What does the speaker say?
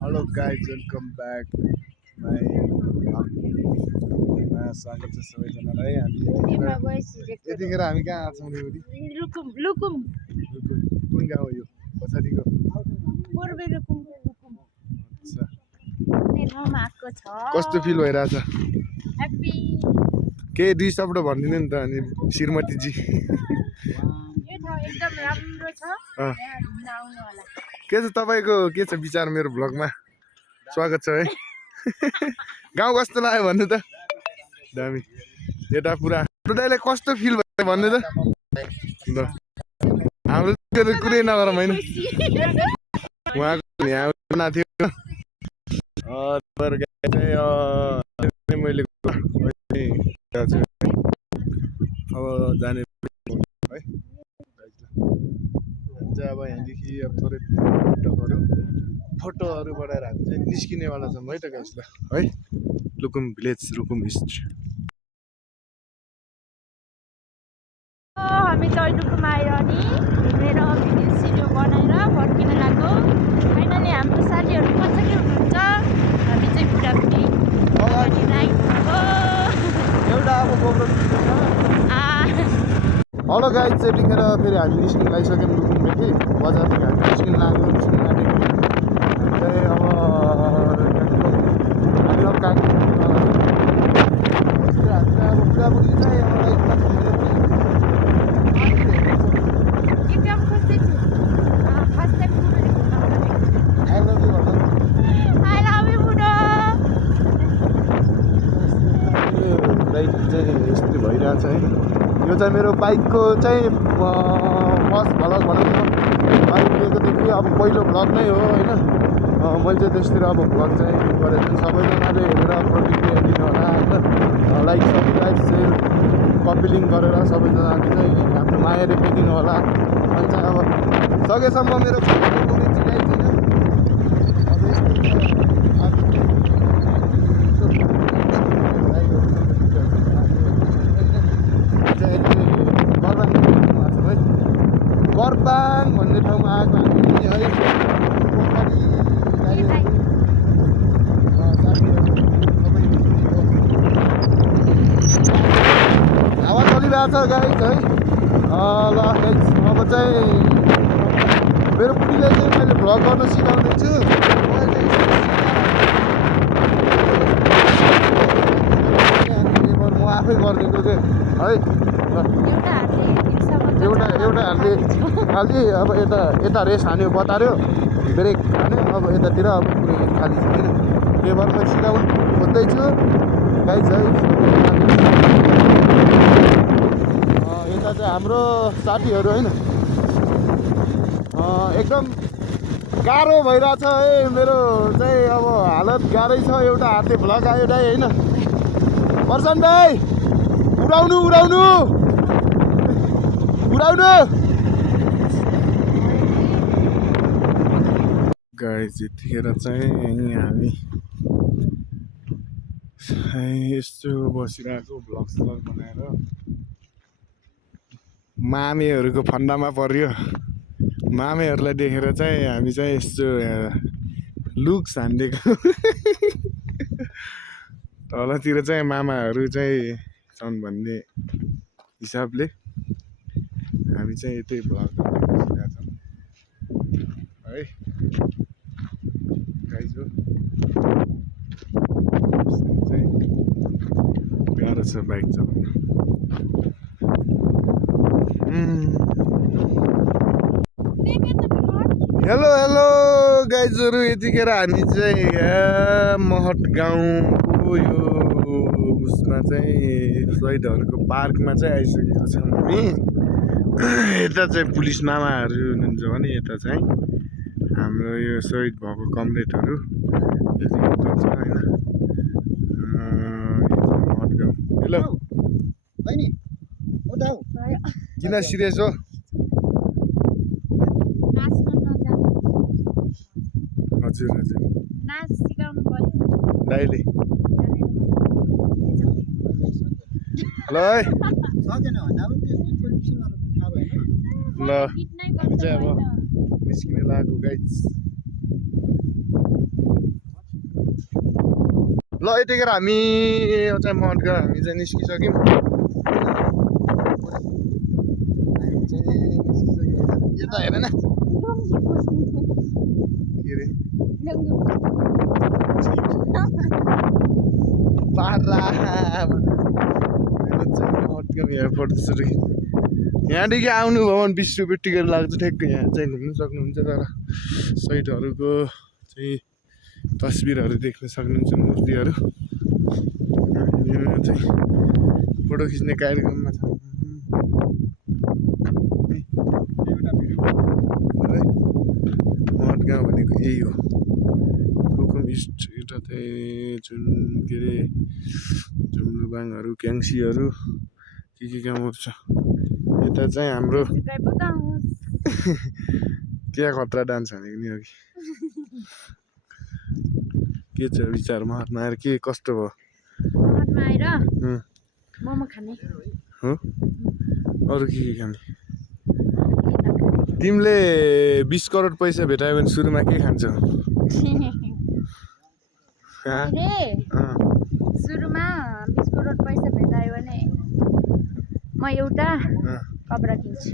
Hello guys, welcome back. My स्वागत छ सबैजनालाई। यतिखेर हामी कहाँ छौँ रेवती? लुकुम कुन गाउँ हो यो? पछाडिको अच्छा, कस्तो फिल भइरहेछ? केही दुई शब्द भनिदिनु नि त अनि श्रीमतीजी। एकदम राम्रो छ। के छ तपाईँको के छ विचार मेरो भ्लगमा? स्वागत छ है। गाउँ कस्तो लाग्यो भन्नु त? दामी। यता पुरा दाइलाई कस्तो फिल भयो भन्नु त? ल हाम्रो कुरै नगरौँ होइन। उहाँको यहाँ थियो मैले अब जाने है। अब यहाँदेखि अब थोरै फोटोहरू बढाएर हामी चाहिँ निस्किनेवाला छौँ है त गाइस ल है। लुकुम भिलेज लुकुम इस्ट। हामी लुकुम आएर नि घुमेर भिडियो सिडियो बनाएर फर्किन लाग्यो। फाइनली हाम्रो साथीहरू पछाडि हुनुहुन्छ। हामी चाहिँ बुढाबुढी एउटा अब प्रोग्राम हेलो गाइस, यतिखेर फेरि हामी निस्किन लागिसक्यौँ लुकुमदेखि। बजारदेखि हामी निस्किन लाग्यो। चाहिँ अब हामी अब कहाँ अब बुढाबुढी चाहिँ एकदम खुसी छु। First time I love you भन्नु। आई लभ यु बुढो। बाइक चाहिँ यस्तै भइरहेछ है। यो चाहिँ मेरो बाइकको चाहिँ फर्स्ट भ्लग भनौँ न। बाइक लिएकोदेखि अब पहिलो भ्लग नै हो होइन। मैले चाहिँ त्यसतिर अब भ्लग चाहिँ गरेर चाहिँ सबैजनाले हेरेर प्रतिक्रिया दिनु होला होइन। लाइक सब्सक्राइब सेयर कपिलिङ गरेर सबैजनाले चाहिँ आफ्नो माया देखाइदिनु होला। अनि चाहिँ अब सकेसम्म मेरो करबाङ भन्ने ठाउँमा आएको हामी है। हावा चलिरहेछ गाइस है। ल गाइस अब चाहिँ मेरो बुढीलाई चाहिँ मैले भ्लग गर्न सिकाउँदैछु। म आफै गरिदिएको के है। एउटा हाल्ने खालि अब यता रेस हान्यो बतार्यो ब्रेक हान्यो। अब यतातिर अब पुरै खाली छ होइन। त्यही भएर मैले सिकाउनु खोज्दैछु गाइस है। यता चाहिँ हाम्रो साथीहरू होइन एकदम गाह्रो भइरहेछ है। मेरो चाहिँ अब हालत गाह्रै छ। एउटा हातले भ्लग आयो दाइ होइन। पर्सन दाइ उडाउनु उडाउनु उडाउनु। गाइस यतिखेर चाहिँ हामी यस्तो बसिरहेको भ्लग स्लग बनाएर मामेहरूको फन्दामा पर्यो। मामेहरूलाई देखेर चाहिँ हामी चाहिँ यस्तो लुक्स हानिदिएको। तलतिर चाहिँ मामाहरू चाहिँ छन् भन्ने हिसाबले हामी चाहिँ यतै भ्लग बसिरहेका छौँ है गाइस हो। गाह्रो छ बाइक चलाउनु। हेलो हेलो गाइजहरू, यतिखेर हामी चाहिँ महट गाउँको यो उसमा चाहिँ शहीदहरूको पार्कमा चाहिँ आइसकेको छौँ हामी। यता चाहिँ पुलिस मामाहरू हुनुहुन्छ भने यता चाहिँ हाम्रो यो शहीद भएको कमरेडहरू यतिखेर छ होइन। महट गाउँ। हेलो किन सिरियस हो? हजुर हजुर नाच सिकाउनु पर्यो दाइले। ल है ल हामी चाहिँ अब निस्किने लागेको गाइस। यतिखेर हामी चाहिँ महटका हामी चाहिँ निस्किसक्यौँ यता हेरेन के अरे एयरपोर्ट यहाँदेखि आउनु भयो भने 20 रुपियाँ टिकट लाग्छ ठ्याक्कै यहाँ चाहिँ घुम्नु सक्नुहुन्छ तर साइटहरूको चाहिँ तस्बिरहरू देख्न सक्नुहुन्छ मूर्तिहरू चाहिँ फोटो खिच्ने कार्यक्रममा छ महट गाउँ भनेको यही हो रुकुम इस्ट एउटा चाहिँ जुन के अरे जुम्लुबाङहरू क्याङ्सीहरू के गाउँहरू छ यता चाहिँ हाम्रो क्या खतरा डान्स भनेको नि अघि के छ विचार महटमा आएर के कस्तो भयो महटमा आएर मोमो खाने हो अरू के खाने तिमीले 20 करोड पैसा भेटायो भने सुरुमा के खान्छौ सुरुमा 20 करोड पैसा भेटायो भने म एउटा कपडा किन्छु